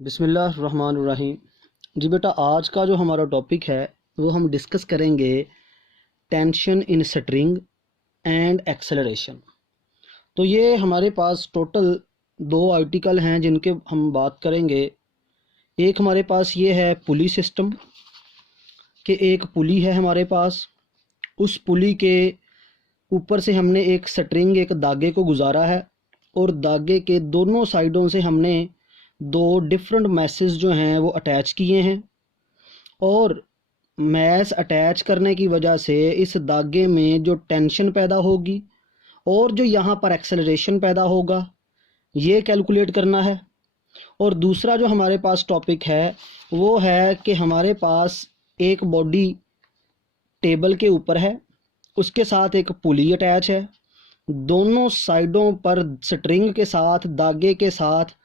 बिस्मिल्लाहिर्रहमानिर्रहीम। जी बेटा, आज का जो हमारा टॉपिक है वो हम डिस्कस करेंगे tension in string and acceleration. तो ये हमारे पास टोटल दो आर्टिकल हैं जिनके हम बात करेंगे। एक हमारे पास ये है पुली सिस्टम कि एक पुली है हमारे पास, उस पुली के ऊपर से हमने एक स्ट्रिंग, एक धागे को गुजारा है और धागे के दोनों साइडों से हमने दो डिफरेंट मैसेज जो हैं वो अटैच किए हैं और मैस अटैच करने की वजह से इस धागे में जो टेंशन पैदा होगी और जो यहाँ पर एक्सेलरेशन पैदा होगा ये कैलकुलेट करना है। और दूसरा जो हमारे पास टॉपिक है वो है कि हमारे पास एक बॉडी टेबल के ऊपर है, उसके साथ एक पुली अटैच है, दोनों साइडों पर स्ट्रिंग के साथ धागे के साथ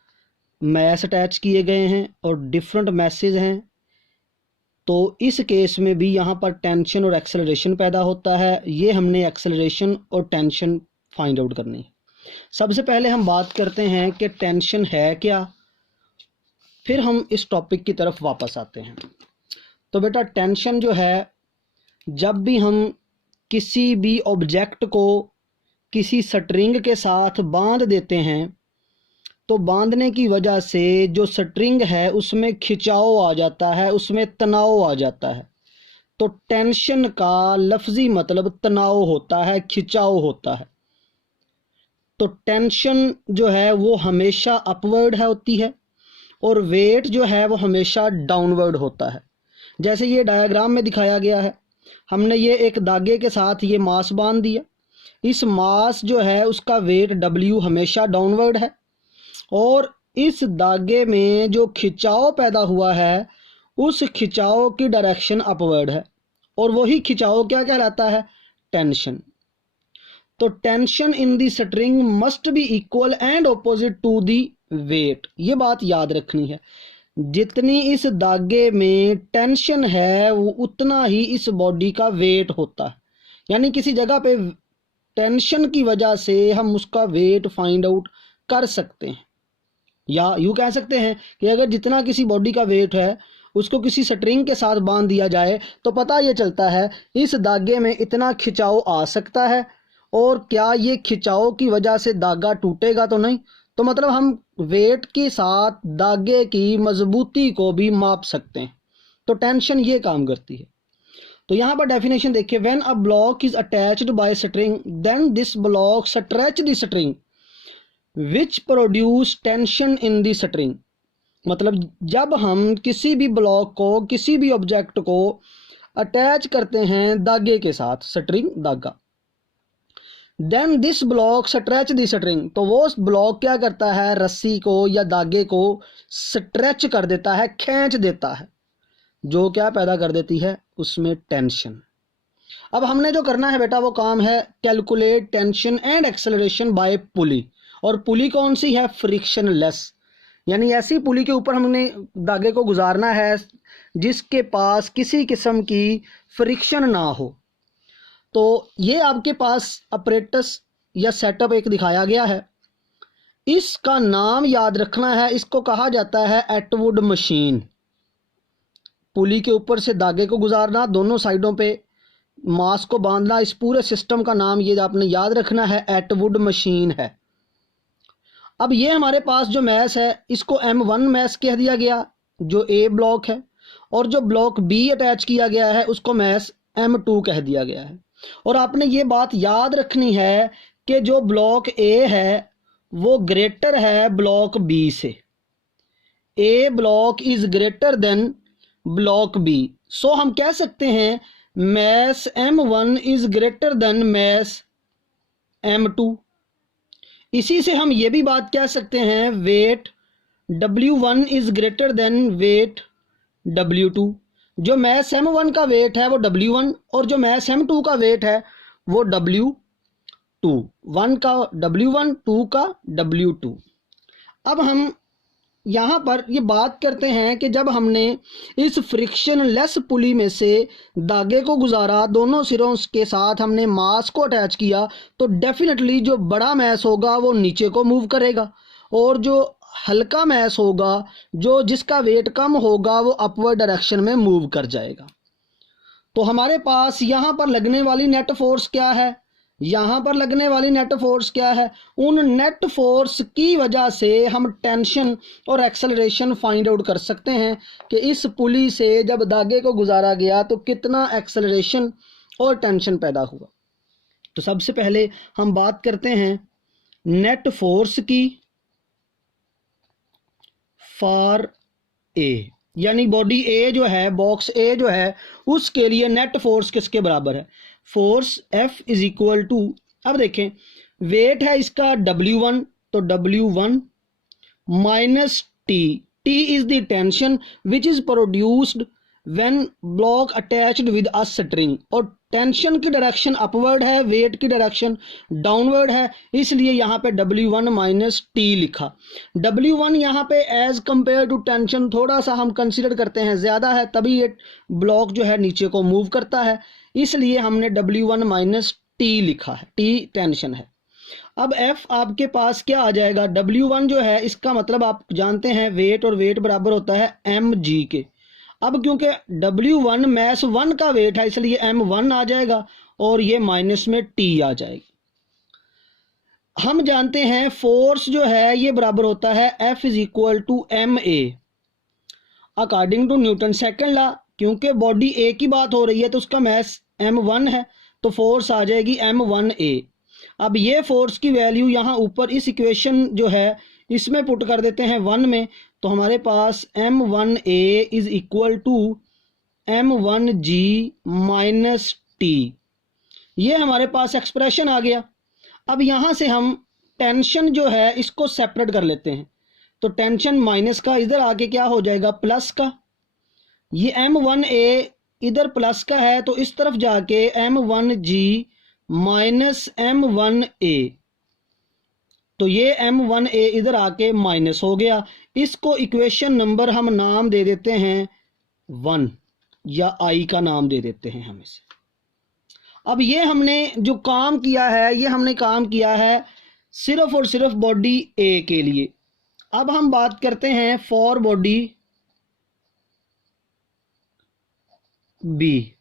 मैस अटैच किए गए हैं और डिफरेंट मैसेज हैं। तो इस केस में भी यहाँ पर टेंशन और एक्सेलरेशन पैदा होता है। ये हमने एक्सेलरेशन और टेंशन फाइंड आउट करनी है। सबसे पहले हम बात करते हैं कि टेंशन है क्या, फिर हम इस टॉपिक की तरफ वापस आते हैं। तो बेटा, टेंशन जो है, जब भी हम किसी भी ऑब्जेक्ट को किसी स्ट्रिंग के साथ बांध देते हैं तो बांधने की वजह से जो स्ट्रिंग है उसमें खिंचाव आ जाता है, उसमें तनाव आ जाता है। तो टेंशन का लफ्जी मतलब तनाव होता है, खिंचाव होता है। तो टेंशन जो है वो हमेशा अपवर्ड है होती है और वेट जो है वो हमेशा डाउनवर्ड होता है। जैसे ये डायग्राम में दिखाया गया है, हमने ये एक धागे के साथ ये मास बांध दिया। इस मास जो है उसका वेट W हमेशा डाउनवर्ड है और इस धागे में जो खिंचाव पैदा हुआ है उस खिंचाव की डायरेक्शन अपवर्ड है और वही खिंचाव क्या कहलाता है? टेंशन। तो tension in the string must be equal and opposite to the weight. ये बात याद रखनी है, जितनी इस धागे में टेंशन है वो उतना ही इस बॉडी का वेट होता है। यानी किसी जगह पे टेंशन की वजह से हम उसका वेट फाइंड आउट कर सकते हैं, या यूँ कह सकते हैं कि अगर जितना किसी बॉडी का वेट है उसको किसी स्ट्रिंग के साथ बांध दिया जाए तो पता ये चलता है इस धागे में इतना खिंचाव आ सकता है और क्या ये खिंचाव की वजह से धागा टूटेगा तो नहीं। तो मतलब हम वेट के साथ धागे की मजबूती को भी माप सकते हैं। तो टेंशन ये काम करती है। तो यहाँ पर डेफिनेशन देखिए, when a block is attached by string then this block stretch the string which produce tension in the string. मतलब जब हम किसी भी ब्लॉक को, किसी भी ऑब्जेक्ट को अटैच करते हैं धागे के साथ, स्ट्रिंग धागा, then this block stretch the string, तो वो ब्लॉक क्या करता है? रस्सी को या धागे को स्ट्रेच कर देता है, खींच देता है, जो क्या पैदा कर देती है? उसमें टेंशन। अब हमने जो करना है बेटा वो काम है calculate tension and acceleration by pulley. और पुली कौन सी है? फ्रिक्शनलेस। यानी ऐसी पुली के ऊपर हमने धागे को गुजारना है जिसके पास किसी किस्म की फ्रिक्शन ना हो। तो ये आपके पास अपरेटस या सेटअप एक दिखाया गया है, इसका नाम याद रखना है। इसको कहा जाता है एटवुड मशीन। पुली के ऊपर से धागे को गुजारना, दोनों साइडों पे मास को बांधना, इस पूरे सिस्टम का नाम ये आपने याद रखना है, एटवुड मशीन है। अब ये हमारे पास जो मैस है इसको M1 मैस कह दिया गया जो A ब्लॉक है, और जो ब्लॉक B अटैच किया गया है उसको मैस M2 कह दिया गया है। और आपने ये बात याद रखनी है कि जो ब्लॉक A है वो ग्रेटर है ब्लॉक B से। A block is greater than block B। So हम कह सकते हैं mass M1 is greater than mass M2। इसी से हम ये भी बात कह सकते हैं weight W1 is greater than weight W2। जो मैस M1 का वेट है वो W1 और जो मैस M2 का वेट है वो W2। 1 का W1, 2 का W2। अब हम यहाँ पर ये बात करते हैं कि जब हमने इस फ्रिक्शनलेस पुली में से धागे को गुजारा, दोनों सिरों के साथ हमने मास को अटैच किया, तो डेफिनेटली जो बड़ा मैस होगा वो नीचे को मूव करेगा और जो हल्का मैस होगा, जो जिसका वेट कम होगा, वो अपवर्ड डायरेक्शन में मूव कर जाएगा। तो हमारे पास यहाँ पर लगने वाली नेट फोर्स क्या है, यहाँ पर लगने वाली नेट फोर्स क्या है, उन नेट फोर्स की वजह से हम टेंशन और एक्सेलरेशन फाइंड आउट कर सकते हैं कि इस पुली से जब धागे को गुजारा गया तो कितना एक्सेलरेशन और टेंशन पैदा हुआ। तो सबसे पहले हम बात करते हैं नेट फोर्स की फॉर ए, यानी बॉडी ए जो है, बॉक्स ए जो है, उसके लिए नेट फोर्स किसके बराबर है, force F is equal to, अब देखें वेट है इसका W1, तो W1 minus T, T is the tension which is produced when block attached with a string, और टेंशन की डायरेक्शन अपवर्ड है, वेट की डायरेक्शन डाउनवर्ड है, इसलिए यहाँ पे W1 माइनस टी लिखा। W1 यहाँ पे एज कंपेयर टू टेंशन थोड़ा सा हम कंसीडर करते हैं ज़्यादा है, तभी ये ब्लॉक जो है नीचे को मूव करता है, इसलिए हमने W1 माइनस टी लिखा है, टी टेंशन है। अब F आपके पास क्या आ जाएगा, W1 जो है इसका मतलब आप जानते हैं वेट, और वेट बराबर होता है mg के। अब क्योंकि W1 मैस 1 का वेट है, इसलिए m1 आ जाएगा और ये माइनस में t आ जाएगी। हम जानते हैं फोर्स जो है ये बराबर होता है F is equal to ma according to Newton second law. क्योंकि बॉडी ए की बात हो रही है तो उसका मैस m1 है, तो फोर्स आ जाएगी m1a। अब ये फोर्स की वैल्यू यहाँ ऊपर इस इक्वेशन जो है इसमें पुट कर देते हैं 1 में, तो हमारे पास m1a is equal to m1g minus T, ये हमारे पास एक्सप्रेशन आ गया। अब यहाँ से हम टेंशन जो है इसको सेपरेट कर लेते हैं, तो टेंशन माइनस का इधर आके क्या हो जाएगा प्लस का, ये m1a इधर प्लस का है तो इस तरफ जाके m1g माइनस m1a, तो ये m1a इधर आके माइनस हो गया। इसको इक्वेशन नंबर हम नाम दे देते हैं 1 या i का नाम दे देते हैं हम इसे। अब ये हमने जो काम किया है, ये हमने काम किया है सिर्फ और सिर्फ बॉडी ए के लिए। अब हम बात करते हैं फॉर बॉडी बी,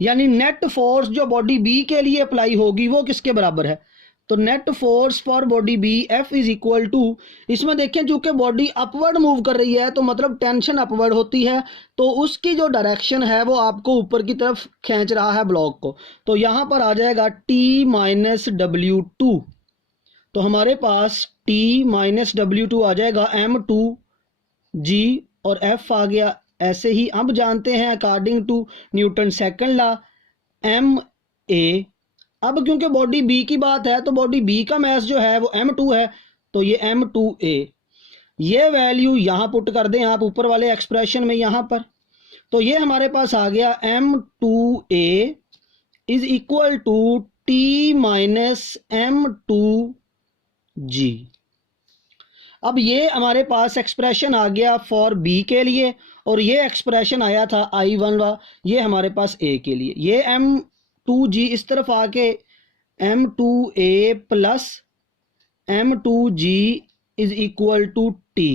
यानी नेट फोर्स जो बॉडी बी के लिए अप्लाई होगी वो किसके बराबर है, तो net force for body B F is equal to, इसमें देखें चूंकि बॉडी अपवर्ड मूव कर रही है तो मतलब टेंशन अपवर्ड होती है, तो उसकी जो डायरेक्शन है वो आपको ऊपर की तरफ खींच रहा है ब्लॉक को, तो यहाँ पर आ जाएगा T माइनस W2, तो हमारे पास T माइनस W2 आ जाएगा m2g और F आ गया ऐसे ही। अब जानते हैं according to Newton second law ma, अब क्योंकि बॉडी बी की बात है तो बॉडी बी का मैस जो है वो m2 है, तो ये m2a, ये वैल्यू यहाँ पुट कर दें आप ऊपर वाले एक्सप्रेशन में यहाँ पर, तो ये हमारे पास आ गया m2a is equal to t minus m2g। अब ये हमारे पास एक्सप्रेशन आ गया फॉर बी के लिए, और ये एक्सप्रेशन आया था I1 ये हमारे पास ए के लिए। ये m2g इस तरफ आके m2a plus m2g is equal to t,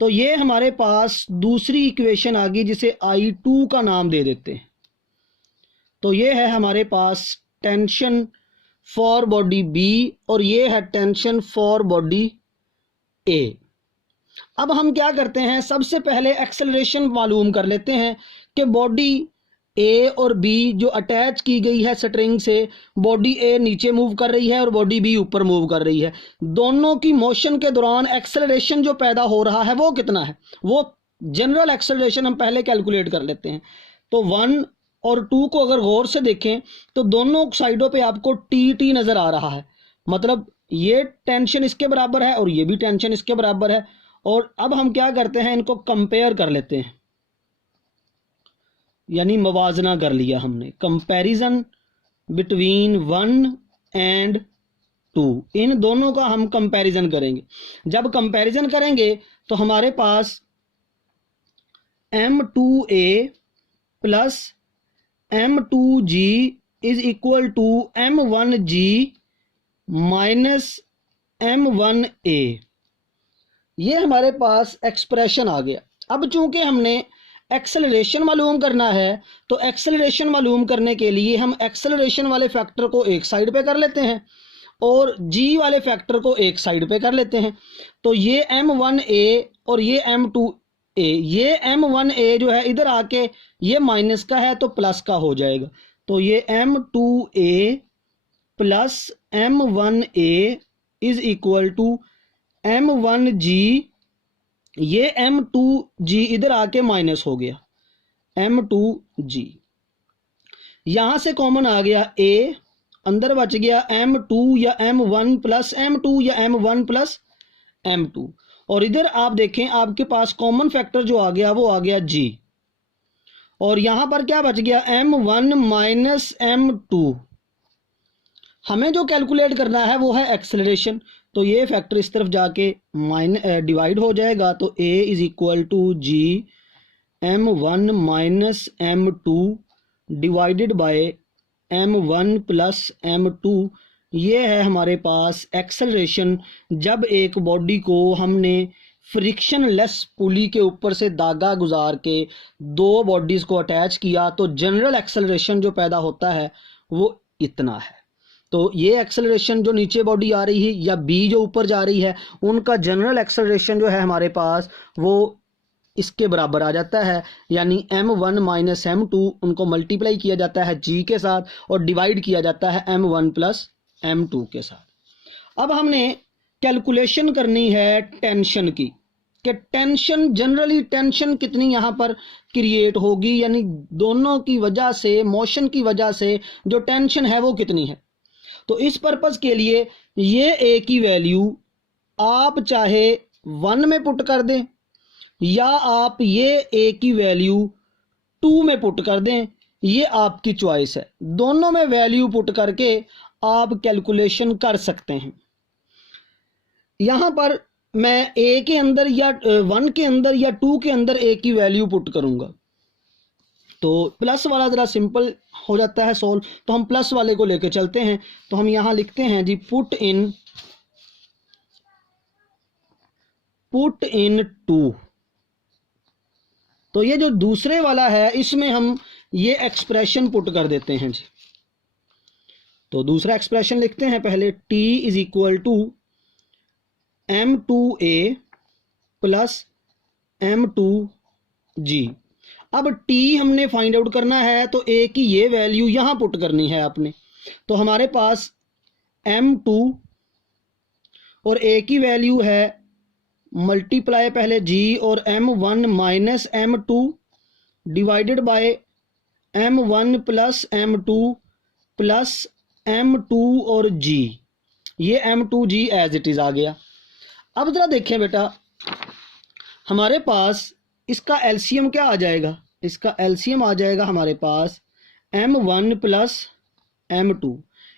तो ये हमारे पास दूसरी इक्वेशन आ गई जिसे I2 का नाम दे देते हैं। तो ये है हमारे पास टेंशन फॉर बॉडी बी और ये है टेंशन फॉर बॉडी ए। अब हम क्या करते हैं, सबसे पहले एक्सेलरेशन मालूम कर लेते हैं कि बॉडी ए और बी जो अटैच की गई है स्ट्रिंग से, बॉडी ए नीचे मूव कर रही है और बॉडी बी ऊपर मूव कर रही है, दोनों की मोशन के दौरान एक्सेलरेशन जो पैदा हो रहा है वो कितना है, वो जनरल एक्सेलरेशन हम पहले कैलकुलेट कर लेते हैं। तो 1 और 2 को अगर गौर से देखें तो दोनों साइडों पे आपको टी नज़र आ रहा है, मतलब ये टेंशन इसके बराबर है और ये भी टेंशन इसके बराबर है। और अब हम क्या करते हैं, इनको कंपेयर कर लेते हैं, यानी मवाजना कर लिया हमने, कंपैरिजन बिटवीन 1 एंड 2, इन दोनों का हम कंपैरिजन करेंगे। जब कंपैरिजन करेंगे तो हमारे पास m2a plus m2g is equal to m1g minus m1a, ये हमारे पास एक्सप्रेशन आ गया। अब चूंकि हमने एक्सेलरेशन मालूम करना है, तो एक्सेलरेशन मालूम करने के लिए हम एक्सेलरेशन वाले फैक्टर को एक साइड पे कर लेते हैं और जी वाले फैक्टर को एक साइड पे कर लेते हैं। तो ये m1a और ये m2a, ये m1a जो है इधर आके ये माइनस का है तो प्लस का हो जाएगा। तो ये m2a plus m1a is equal to m1g, ये m2g इधर आके माइनस हो गया m2g, यहां से कॉमन आ गया a, अंदर बच गया m2 या m1 प्लस m2 या m1 प्लस m2, और इधर आप देखें आपके पास कॉमन फैक्टर जो आ गया वो आ गया g, और यहां पर क्या बच गया m1 माइनस m2। हमें जो कैलकुलेट करना है वो है एक्सेलरेशन, तो ये फैक्टर इस तरफ जाके डिवाइड हो जाएगा। तो a is equal to g m1 minus m2 divided by m1 plus m2। ये है हमारे पास एक्सेलरेशन जब एक बॉडी को हमने फ्रिक्शन लेस पुली के ऊपर से धागा गुजार के दो बॉडीज़ को अटैच किया, तो जनरल एक्सेलरेशन जो पैदा होता है वो इतना है। तो ये एक्सेलरेशन जो नीचे बॉडी आ रही है या बी जो ऊपर जा रही है, उनका जनरल एक्सेलरेशन जो है हमारे पास वो इसके बराबर आ जाता है, यानी m1 माइनस m2 उनको मल्टीप्लाई किया जाता है g के साथ और डिवाइड किया जाता है m1 प्लस m2 के साथ। अब हमने कैलकुलेशन करनी है टेंशन की, कि टेंशन जनरली टेंशन कितनी यहाँ पर क्रिएट होगी, यानी दोनों की वजह से, मोशन की वजह से जो टेंशन है वो कितनी है। तो इस पर्पस के लिए ये ए की वैल्यू आप चाहे 1 में पुट कर दें या आप ये ए की वैल्यू 2 में पुट कर दें, ये आपकी चॉइस है। दोनों में वैल्यू पुट करके आप कैलकुलेशन कर सकते हैं। यहाँ पर मैं ए के अंदर या 1 के अंदर या 2 के अंदर ए की वैल्यू पुट करूँगा, तो प्लस वाला ज़रा सिंपल हो जाता है सोल्व, तो हम प्लस वाले को लेके चलते हैं। तो हम यहाँ लिखते हैं जी पुट इन 2। तो ये जो दूसरे वाला है इसमें हम ये एक्सप्रेशन पुट कर देते हैं जी। तो दूसरा एक्सप्रेशन लिखते हैं पहले, t is equal to m2a plus m2g। अब t हमने फाइंड आउट करना है, तो a की ये वैल्यू यहाँ पुट करनी है आपने। तो हमारे पास m2 और a की वैल्यू है मल्टीप्लाई पहले g और m1 minus m2 divided by m1 plus m2 plus m2 और g, ये m2g एज इट इज़ आ गया। अब ज़रा देखें बेटा, हमारे पास इसका एलसीएम क्या आ जाएगा, इसका एलसीएम आ जाएगा हमारे पास m1 प्लस m2,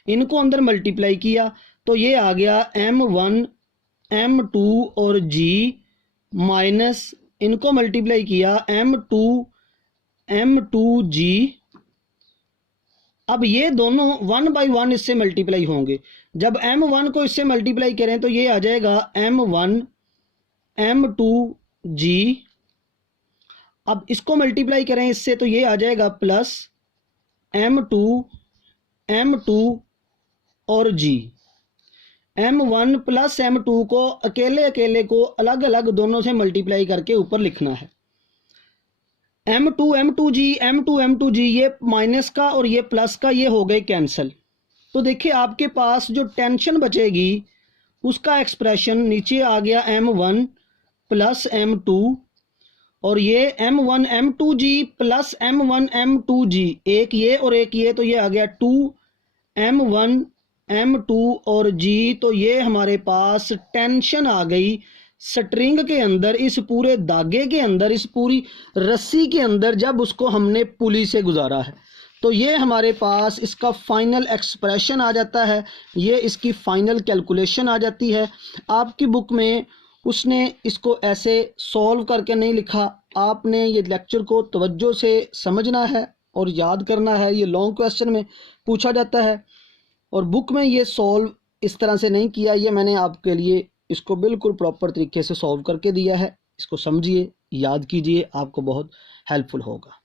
इनको अंदर मल्टीप्लाई किया तो ये आ गया m1 m2 और g माइनस इनको मल्टीप्लाई किया m2g। अब ये दोनों 1 बाई 1 इससे मल्टीप्लाई होंगे। जब m1 को इससे मल्टीप्लाई करें तो ये आ जाएगा m1 m2g। अब इसको मल्टीप्लाई करें इससे तो ये आ जाएगा प्लस m2 और g। m1 प्लस m2 को अकेले अकेले को अलग अलग दोनों से मल्टीप्लाई करके ऊपर लिखना है। m2 ये माइनस का और ये प्लस का ये हो गए कैंसिल। तो देखिए आपके पास जो टेंशन बचेगी उसका एक्सप्रेशन नीचे आ गया m1 प्लस m2 और ये m1 m2g plus m1 m2g, एक ये और एक ये, तो ये आ गया 2m1 m2 और g। तो ये हमारे पास टेंशन आ गई स्ट्रिंग के अंदर, इस पूरे धागे के अंदर, इस पूरी रस्सी के अंदर जब उसको हमने पुली से गुजारा है। तो ये हमारे पास इसका फाइनल एक्सप्रेशन आ जाता है, ये इसकी फाइनल कैलकुलेशन आ जाती है। आपकी बुक में उसने इसको ऐसे सॉल्व करके नहीं लिखा, आपने ये लेक्चर को तवज्जो से समझना है और याद करना है। ये लॉन्ग क्वेश्चन में पूछा जाता है और बुक में ये सॉल्व इस तरह से नहीं किया, ये मैंने आपके लिए इसको बिल्कुल प्रॉपर तरीके से सॉल्व करके दिया है। इसको समझिए, याद कीजिए, आपको बहुत हेल्पफुल होगा।